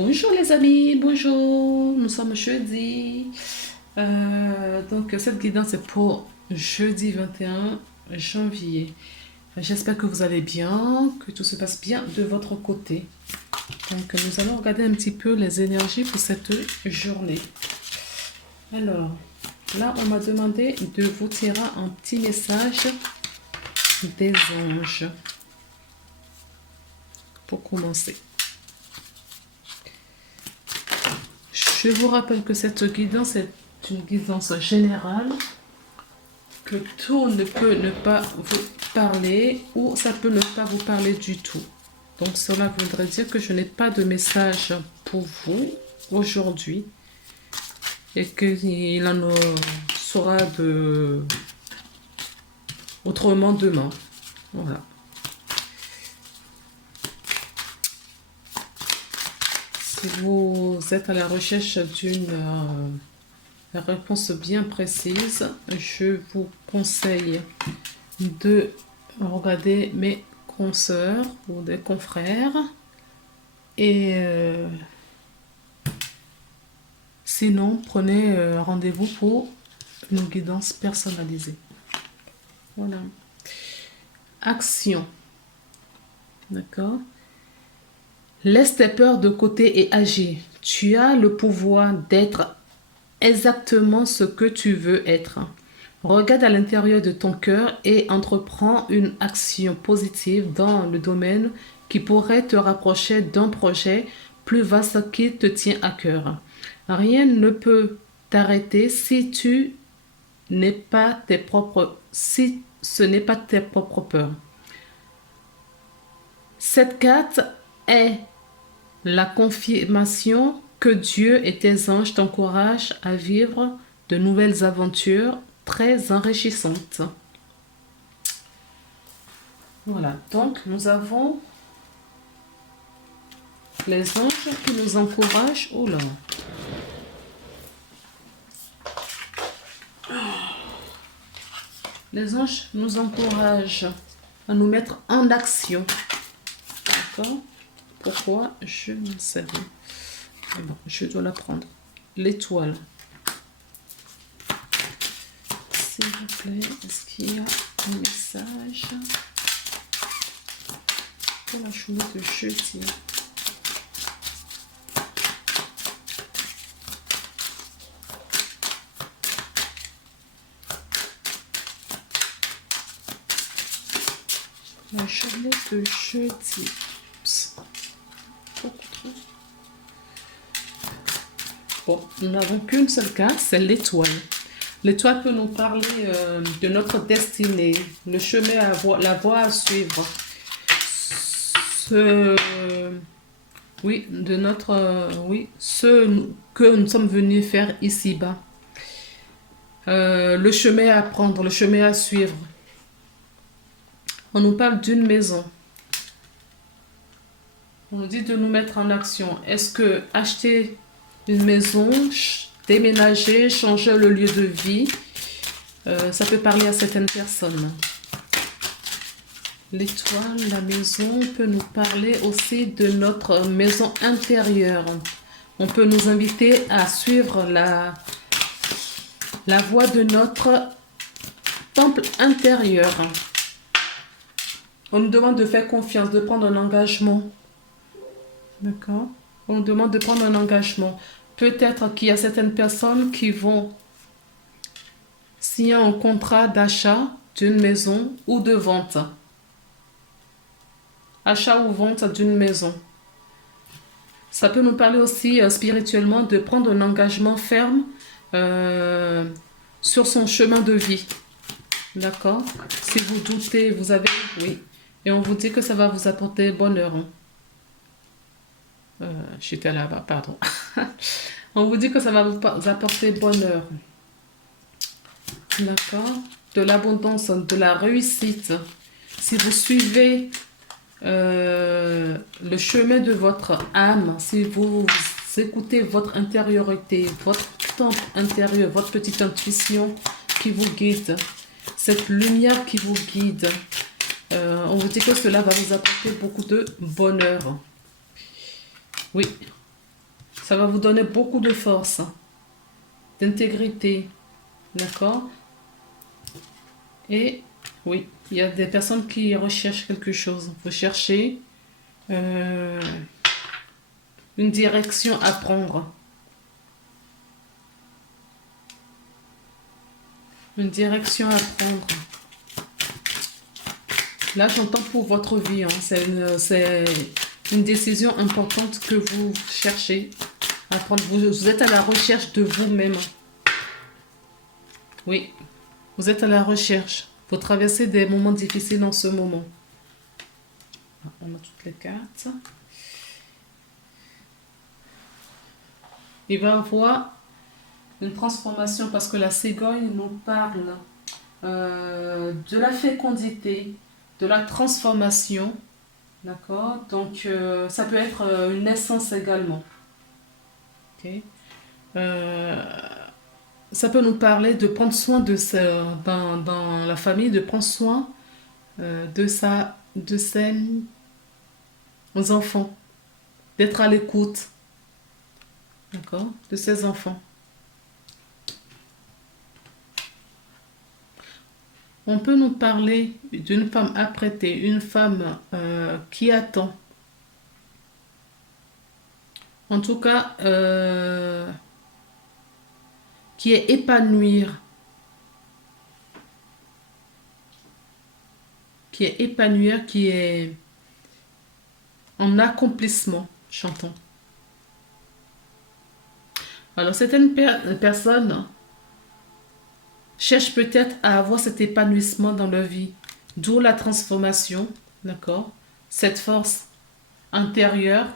Bonjour les amis, bonjour, nous sommes jeudi. Donc cette guidance est pour jeudi 21 janvier. J'espère que vous allez bien, que tout se passe bien de votre côté. Donc nous allons regarder un petit peu les énergies pour cette journée. Alors, là on m'a demandé de vous tirer un petit message des anges pour commencer. Je vous rappelle que cette guidance est une guidance générale, que tout ne peut ne pas vous parler ou ça peut ne pas vous parler du tout. Donc cela voudrait dire que je n'ai pas de message pour vous aujourd'hui et qu'il en sera autrement demain. Voilà. Si vous êtes à la recherche d'une réponse bien précise, je vous conseille de regarder mes consoeurs ou des confrères. Et sinon, prenez rendez-vous pour une guidance personnalisée. Voilà. Action. D'accord? Laisse tes peurs de côté et agis. Tu as le pouvoir d'être exactement ce que tu veux être. Regarde à l'intérieur de ton cœur et entreprends une action positive dans le domaine qui pourrait te rapprocher d'un projet plus vaste qui te tient à cœur. Rien ne peut t'arrêter si ce n'est pas tes propres peurs. Cette carte est la confirmation que Dieu et tes anges t'encouragent à vivre de nouvelles aventures très enrichissantes. Voilà, donc nous avons les anges qui nous encouragent. Oh là! Les anges nous encouragent à nous mettre en action. D'accord? Pourquoi? Je ne sais pas. Bon, je dois la prendre. L'étoile. S'il vous plaît, est-ce qu'il y a un message pour la journée de jeudi? La journée de jeudi. Bon, nous n'avons qu'une seule carte, c'est l'étoile. L'étoile peut nous parler de notre destinée, le chemin la voie à suivre. Ce que nous sommes venus faire ici-bas. Le chemin à prendre, le chemin à suivre. On nous parle d'une maison. On nous dit de nous mettre en action. Est-ce que acheter une maison, déménager, changer le lieu de vie, ça peut parler à certaines personnes. L'étoile, la maison, peut nous parler aussi de notre maison intérieure. On peut nous inviter à suivre la voie de notre temple intérieur. On nous demande de faire confiance, de prendre un engagement. D'accord? On nous demande de prendre un engagement. Peut-être qu'il y a certaines personnes qui vont signer un contrat d'achat d'une maison ou de vente. Achat ou vente d'une maison. Ça peut nous parler aussi spirituellement de prendre un engagement ferme sur son chemin de vie. D'accord? Si vous doutez, vous avez... Oui. Et on vous dit que ça va vous apporter bonheur. J'étais là-bas, pardon. On vous dit que ça va vous apporter bonheur. D'accord? De l'abondance, de la réussite. Si vous suivez le chemin de votre âme, si vous écoutez votre intériorité, votre temple intérieur, votre petite intuition qui vous guide, cette lumière qui vous guide, on vous dit que cela va vous apporter beaucoup de bonheur. Oui, Ça va vous donner beaucoup de force, d'intégrité. D'accord? Et oui, il y a des personnes qui recherchent quelque chose. Vous cherchez une direction à prendre. Une direction à prendre. Là, j'entends pour votre vie. Hein. C'est une décision importante que vous cherchez à prendre. Vous êtes à la recherche de vous-même. Oui, vous êtes à la recherche. Vous traversez des moments difficiles en ce moment. On a toutes les cartes. Il va y avoir une transformation parce que la cigogne nous parle de la fécondité, de la transformation. D'accord? Donc, ça peut être une naissance également. Ok? Ça peut nous parler de prendre soin de dans la famille, de prendre soin de ses enfants, d'être à l'écoute, d'accord, de ses enfants. On peut nous parler d'une femme apprêtée, une femme qui attend. En tout cas, qui est épanouie, qui est en accomplissement, j'entends. Alors, certaines personnes cherchent peut-être à avoir cet épanouissement dans leur vie, d'où la transformation, d'accord? Cette force intérieure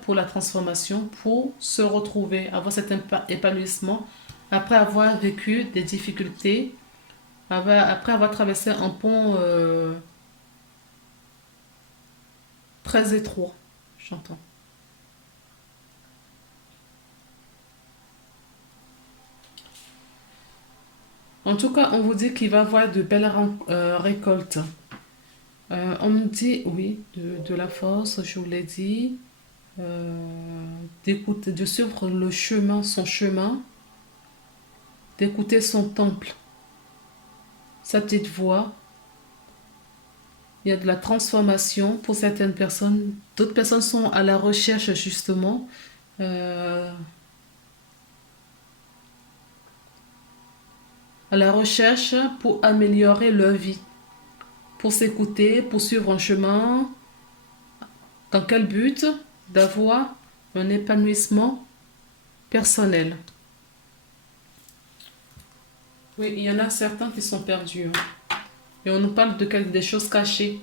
pour la transformation, pour se retrouver, avoir cet épanouissement après avoir vécu des difficultés, après avoir traversé un pont très étroit, j'entends. En tout cas, on vous dit qu'il va y avoir de belles récoltes. On me dit, oui, de la force, je vous l'ai dit, d'écouter, de suivre le chemin, son chemin, d'écouter son temple, sa petite voix. Il y a de la transformation pour certaines personnes. D'autres personnes sont à la recherche, justement, pour améliorer leur vie, pour s'écouter, pour suivre un chemin. Dans quel but? D'avoir un épanouissement personnel. Oui, il y en a certains qui sont perdus. Hein. Et on nous parle des choses cachées.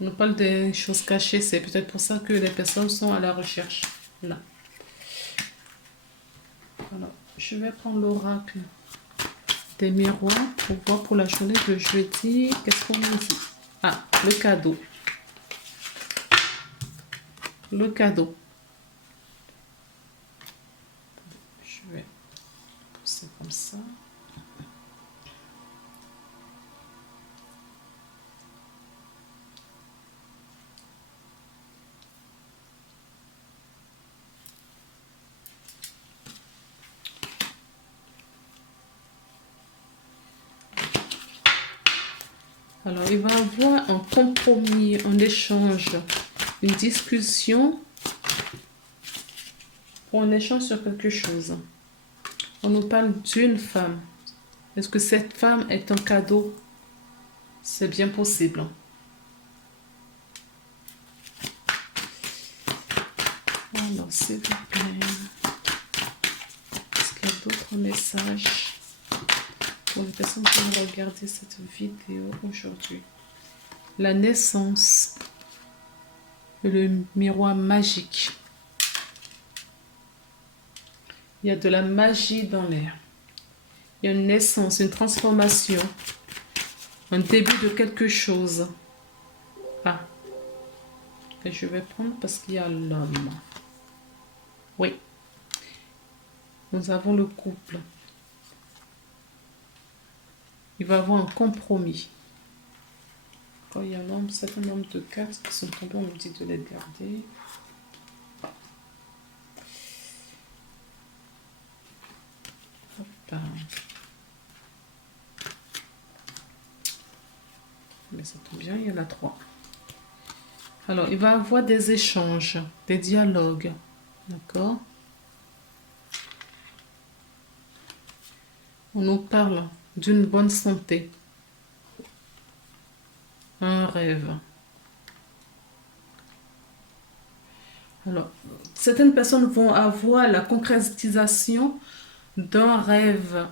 On nous parle des choses cachées. C'est peut-être pour ça que les personnes sont à la recherche. Là. Alors, je vais prendre l'oracle des miroirs pour voir pour la journée de jeudi. Qu'est-ce qu'on me dit? Ah, le cadeau. Le cadeau. Je vais pousser comme ça. Alors, il va y avoir un compromis, un échange, une discussion pour un échange sur quelque chose. On nous parle d'une femme. Est-ce que cette femme est un cadeau? C'est bien possible. Alors, s'il vous plaît, est-ce qu'il y a d'autres messages pour les personnes qui vont regarder cette vidéo aujourd'hui? La naissance, le miroir magique. Il y a de la magie dans l'air. Il y a une naissance, une transformation, un début de quelque chose. Ah, et je vais prendre parce qu'il y a l'homme. Oui. Nous avons le couple. Il va y avoir un compromis. Quand il y a l'homme, certains nombres de cartes qui sont tombés, on nous dit de les garder. Mais ça tombe bien, il y en a 3. Alors, il va y avoir des échanges, des dialogues. D'accord? On nous parle d'une bonne santé. Un rêve. Alors, certaines personnes vont avoir la concrétisation d'un rêve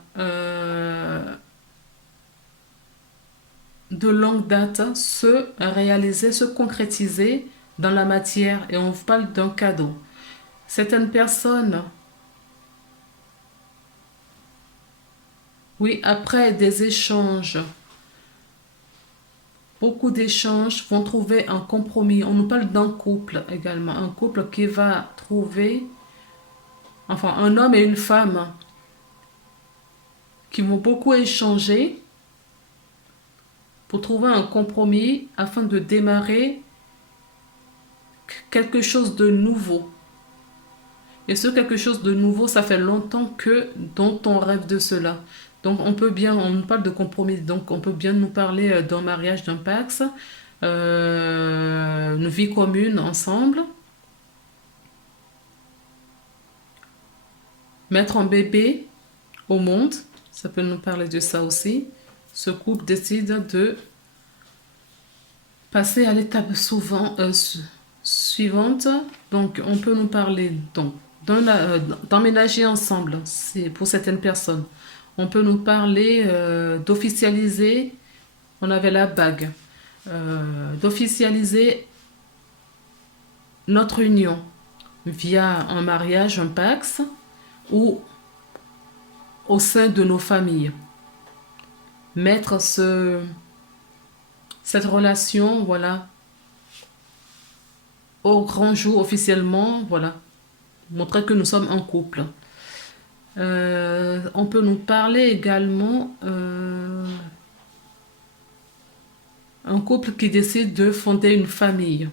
de longue date se réaliser, se concrétiser dans la matière, et on parle d'un cadeau. Certaines personnes, oui, après des échanges, beaucoup d'échanges, vont trouver un compromis. On nous parle d'un couple également, un couple qui va trouver, enfin un homme et une femme qui vont beaucoup échanger pour trouver un compromis afin de démarrer quelque chose de nouveau. Et ce quelque chose de nouveau, ça fait longtemps que dont on rêve de cela. Donc on nous parle de compromis, donc on peut bien nous parler d'un mariage, d'un pax, une vie commune ensemble, mettre un bébé au monde, ça peut nous parler de ça aussi. Ce couple décide de passer à l'étape suivante. Donc on peut nous parler d'emménager ensemble, c'est pour certaines personnes. On peut nous parler d'officialiser, on avait la bague, d'officialiser notre union via un mariage, un pax, ou au sein de nos familles. Mettre cette relation, voilà, au grand jour officiellement, voilà, montrer que nous sommes un couple. On peut nous parler également un couple qui décide de fonder une famille.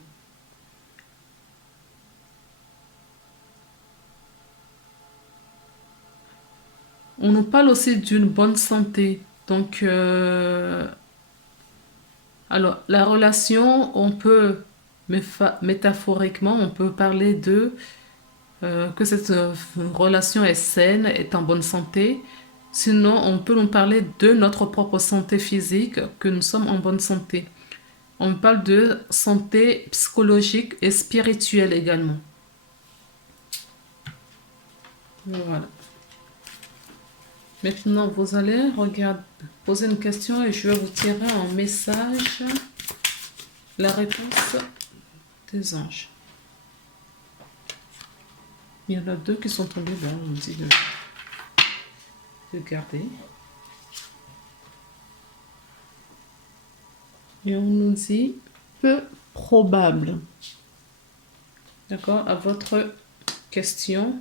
On nous parle aussi d'une bonne santé. Donc, alors, la relation, on peut, métaphoriquement, on peut parler que cette relation est saine, est en bonne santé. Sinon, on peut nous parler de notre propre santé physique, que nous sommes en bonne santé. On parle de santé psychologique et spirituelle également. Voilà. Maintenant, vous allez poser une question et je vais vous tirer un message, la réponse des anges. Il y en a 2 qui sont tombés, bon, on nous dit de garder. Et on nous dit peu probable. D'accord? À votre question,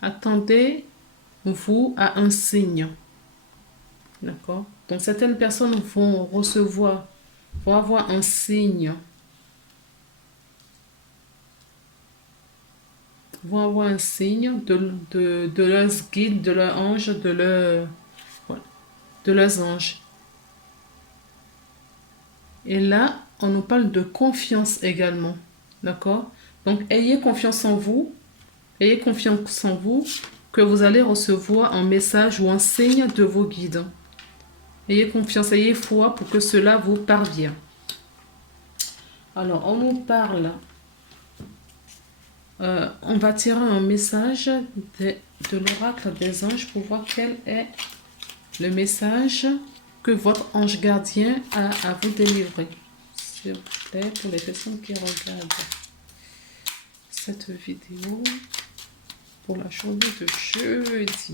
attendez-vous à un signe. D'accord? Donc certaines personnes vont avoir un signe. Vont avoir un signe de leurs guides, de leurs anges, de leurs anges. Et là, on nous parle de confiance également. D'accord? Donc, ayez confiance en vous. Ayez confiance en vous que vous allez recevoir un message ou un signe de vos guides. Ayez confiance, ayez foi pour que cela vous parvienne. Alors, on nous parle... on va tirer un message de l'oracle des anges pour voir quel est le message que votre ange gardien a à vous délivrer. S'il vous plaît, pour les personnes qui regardent cette vidéo pour la journée de jeudi.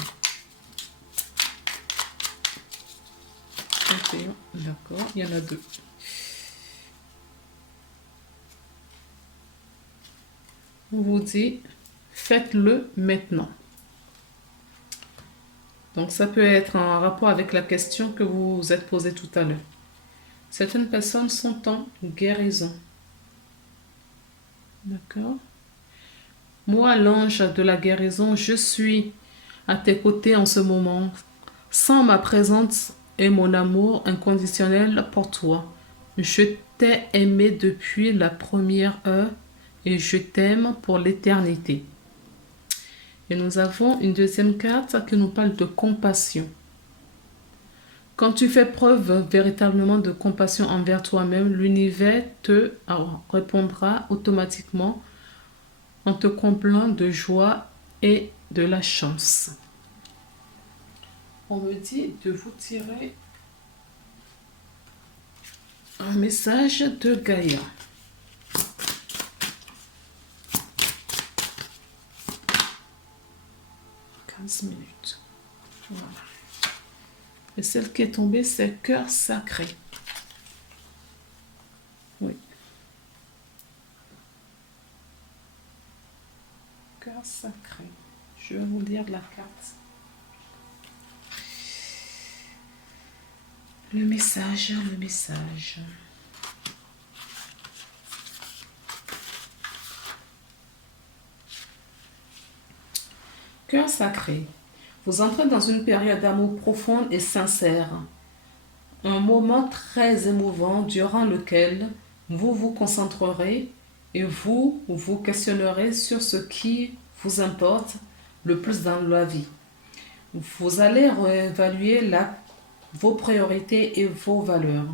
21, d'accord, il y en a 2. On vous dit, faites-le maintenant. Donc, ça peut être en rapport avec la question que vous vous êtes posée tout à l'heure. Certaines personnes sont en guérison. D'accord? Moi, l'ange de la guérison, je suis à tes côtés en ce moment, sans ma présence et mon amour inconditionnel pour toi. Je t'ai aimé depuis la première heure et je t'aime pour l'éternité. Et nous avons une deuxième carte qui nous parle de compassion. Quand tu fais preuve véritablement de compassion envers toi-même, l'univers te répondra automatiquement en te comblant de joie et de la chance. On me dit de vous tirer un message de Gaïa. Minutes. Voilà. Et celle qui est tombée, c'est Cœur sacré. Oui. Cœur sacré. Je vais vous lire la carte. Le message. Cœur sacré. Vous entrez dans une période d'amour profonde et sincère. Un moment très émouvant durant lequel vous vous concentrerez et vous vous questionnerez sur ce qui vous importe le plus dans la vie. Vous allez réévaluer vos priorités et vos valeurs.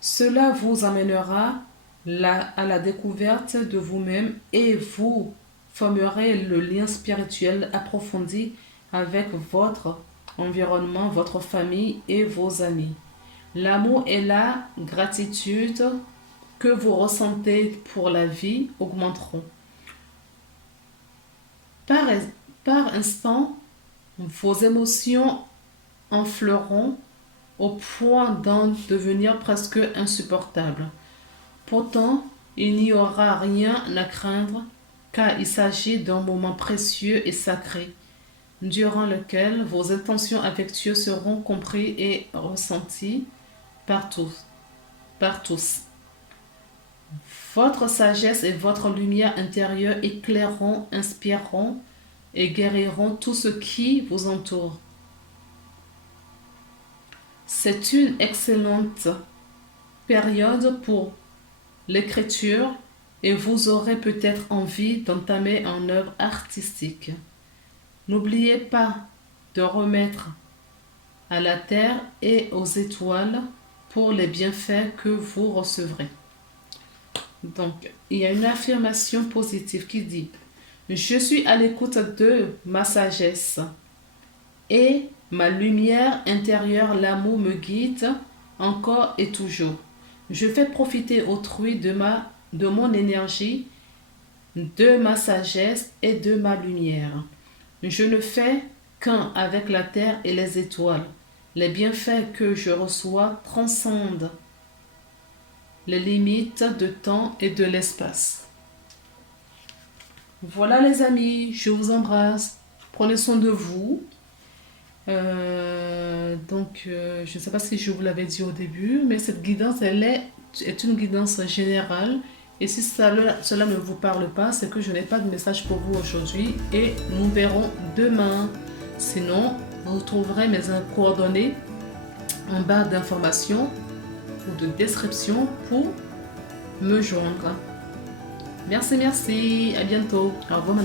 Cela vous amènera à la découverte de vous-même et vous formerez le lien spirituel approfondi avec votre environnement, votre famille et vos amis. L'amour et la gratitude que vous ressentez pour la vie augmenteront. Par instant, vos émotions enfleront au point d'en devenir presque insupportables. Pourtant, il n'y aura rien à craindre car il s'agit d'un moment précieux et sacré durant lequel vos intentions affectueuses seront comprises et ressenties par tous. Votre sagesse et votre lumière intérieure éclaireront, inspireront et guériront tout ce qui vous entoure. C'est une excellente période pour l'écriture et vous aurez peut-être envie d'entamer une œuvre artistique. N'oubliez pas de remettre à la terre et aux étoiles pour les bienfaits que vous recevrez. Donc, il y a une affirmation positive qui dit « Je suis à l'écoute de ma sagesse et ma lumière intérieure, l'amour me guide encore et toujours. Je fais profiter autrui de mon énergie, de ma sagesse et de ma lumière. Je ne fais qu'un avec la terre et les étoiles. Les bienfaits que je reçois transcendent les limites de temps et de l'espace. » Voilà les amis, je vous embrasse. Prenez soin de vous. Je ne sais pas si je vous l'avais dit au début, mais cette guidance, elle est une guidance générale. Et si cela ne vous parle pas, c'est que je n'ai pas de message pour vous aujourd'hui et nous verrons demain. Sinon, vous trouverez mes coordonnées en barre d'informations ou de description pour me joindre. Merci, à bientôt. Au revoir.